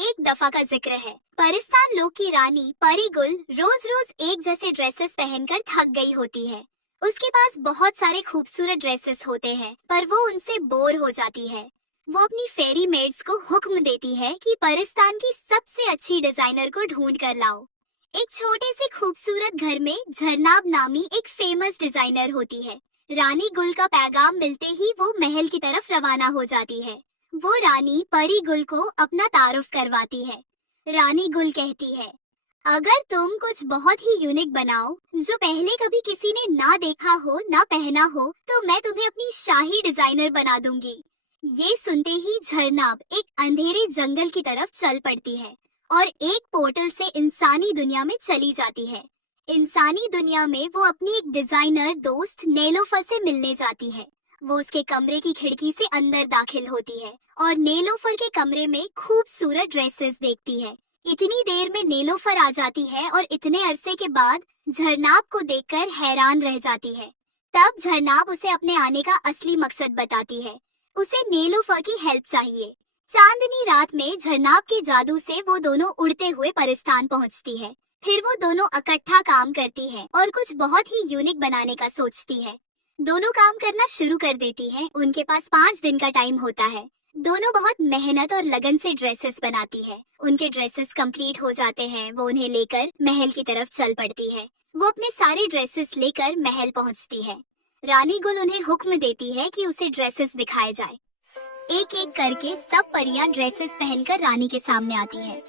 एक दफा का जिक्र है। परिस्तान लोक की रानी परीगुल रोज रोज एक जैसे ड्रेसेस पहनकर थक गई होती है। उसके पास बहुत सारे खूबसूरत ड्रेसेस होते हैं, पर वो उनसे बोर हो जाती है। वो अपनी फेरी मेड्स को हुक्म देती है कि परिस्तान की सबसे अच्छी डिजाइनर को ढूंढ कर लाओ। एक छोटे से खूबसूरत घर में झरनाब नामी एक फेमस डिजाइनर होती है। रानी गुल का पैगाम मिलते ही वो महल की तरफ रवाना हो जाती है। वो रानी परी गुल को अपना तारुफ करवाती है। रानी गुल कहती है, अगर तुम कुछ बहुत ही यूनिक बनाओ जो पहले कभी किसी ने ना देखा हो ना पहना हो, तो मैं तुम्हें अपनी शाही डिजाइनर बना दूंगी। ये सुनते ही झरनाब एक अंधेरे जंगल की तरफ चल पड़ती है और एक पोर्टल से इंसानी दुनिया में चली जाती है। इंसानी दुनिया में वो अपनी एक डिजाइनर दोस्त नेलोफर से मिलने जाती है। वो उसके कमरे की खिड़की से अंदर दाखिल होती है और नेलोफर के कमरे में खूबसूरत ड्रेसेस देखती है। इतनी देर में नेलोफर आ जाती है और इतने अरसे के बाद झरनाब को देखकर हैरान रह जाती है। तब झरनाब उसे अपने आने का असली मकसद बताती है। उसे नेलोफर की हेल्प चाहिए। चांदनी रात में झरनाब के जादू से वो दोनों उड़ते हुए परिस्तान पहुंचती है। फिर वो दोनों इकट्ठा काम करती है और कुछ बहुत ही यूनिक बनाने का सोचती है। दोनों काम करना शुरू कर देती हैं। उनके पास 5 दिन का टाइम होता है। दोनों बहुत मेहनत और लगन से ड्रेसेस बनाती है। उनके ड्रेसेस कंप्लीट हो जाते हैं। वो उन्हें लेकर महल की तरफ चल पड़ती है। वो अपने सारे ड्रेसेस लेकर महल पहुंचती है। रानी गुल उन्हें हुक्म देती है कि उसे ड्रेसेस दिखाए जाए। एक एक करके सब परियां ड्रेसेस पहनकर रानी के सामने आती हैं।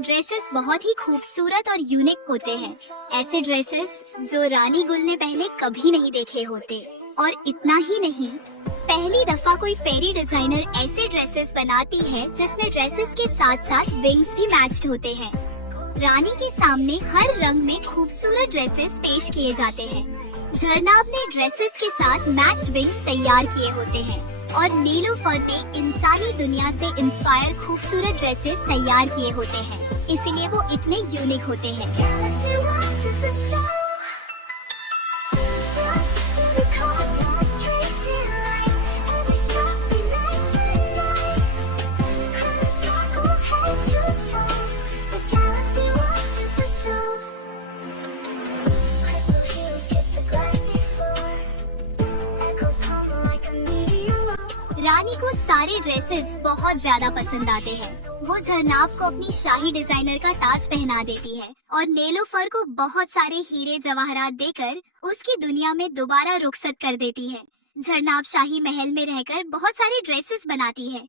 ड्रेसेस बहुत ही खूबसूरत और यूनिक होते हैं। ऐसे ड्रेसेस जो रानी गुल ने पहले कभी नहीं देखे होते। और इतना ही नहीं, पहली दफा कोई फेरी डिजाइनर ऐसे ड्रेसेस बनाती है जिसमें ड्रेसेस के साथ साथ विंग्स भी मैच्ड होते हैं। रानी के सामने हर रंग में खूबसूरत ड्रेसेस पेश किए जाते हैं। झरनाब ने ड्रेसेस के साथ मैच्ड विंग्स तैयार किए होते हैं और नीलोफर ने इंसानी दुनिया से इंस्पायर खूबसूरत ड्रेसेस तैयार किए होते हैं। इसीलिए वो इतने यूनिक होते हैं। रानी को सारे ड्रेसेस बहुत ज्यादा पसंद आते हैं। वो झरनाब को अपनी शाही डिजाइनर का ताज पहना देती है और नेलोफर को बहुत सारे हीरे जवाहरात देकर उसकी दुनिया में दोबारा रुखसत कर देती है। झरनाब शाही महल में रहकर बहुत सारे ड्रेसेस बनाती है।